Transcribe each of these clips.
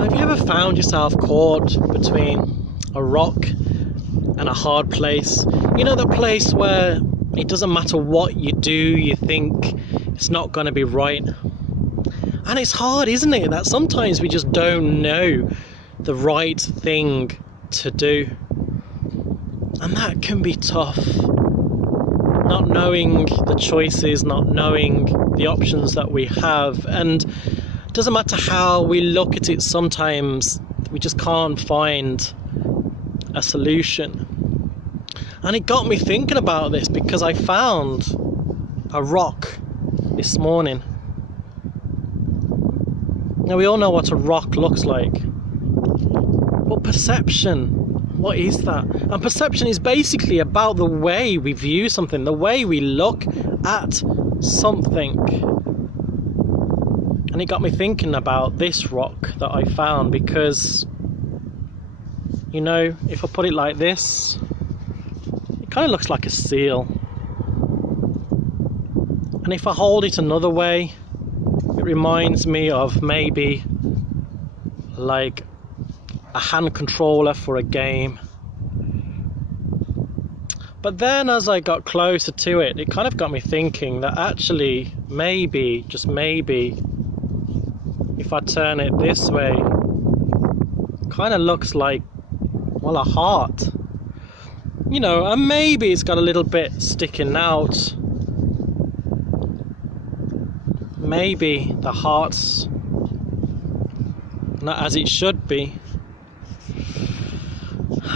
Have you ever found yourself caught between a rock and a hard place? You know, the place where it doesn't matter what you do, you think it's not going to be right. And it's hard, isn't it? That sometimes we just don't know the right thing to do. And that can be tough. Not knowing the choices, not knowing the options that we have. And it doesn't matter how we look at it, sometimes we just can't find a solution. And it got me thinking about this because I found a rock this morning. Now, we all know what a rock looks like. But perception, what is that? And perception is basically about the way we view something, the way we look at something. And it got me thinking about this rock that I found because, you know, if I put it like this, it kind of looks like a seal. And if I hold it another way, it reminds me of maybe like a hand controller for a game. But then as I got closer to it, it kind of got me thinking that actually maybe, just maybe, if I turn it this way, it kind of looks like, well, a heart. You know, and maybe it's got a little bit sticking out. Maybe the heart's not as it should be.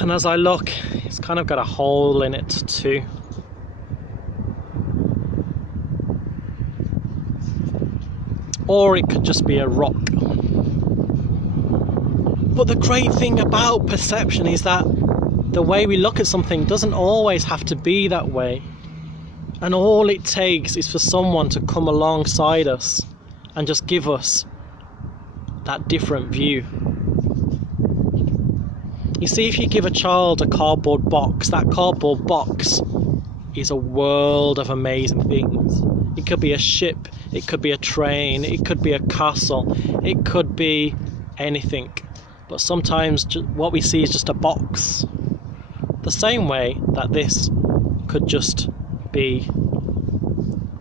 And as I look, it's kind of got a hole in it too. Or it could just be a rock. But the great thing about perception is that the way we look at something doesn't always have to be that way. And all it takes is for someone to come alongside us and just give us that different view. You see, if you give a child a cardboard box, that cardboard box is a world of amazing things. It could be a ship, it could be a train, it could be a castle, it could be anything. But sometimes what we see is just a box. The same way that this could just be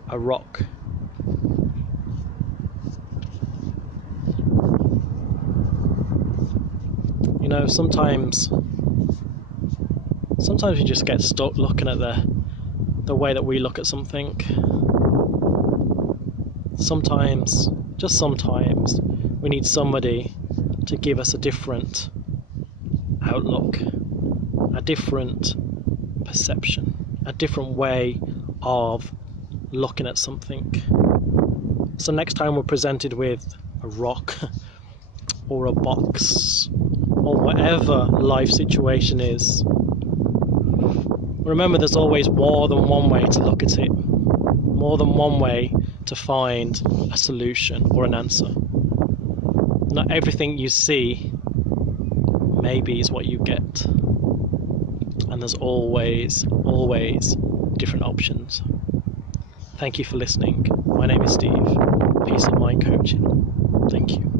a rock. You know, sometimes we just get stuck looking at the way that we look at something. Sometimes, just sometimes, we need somebody to give us a different outlook, a different perception, a different way of looking at something. So next time we're presented with a rock or a box or whatever life situation is, remember there's always more than one way to look at it, more than one way to find a solution or an answer. Not everything you see maybe is what you get, and there's always different options. Thank you for listening. My name is Steve, Peace of Mind Coaching. Thank you.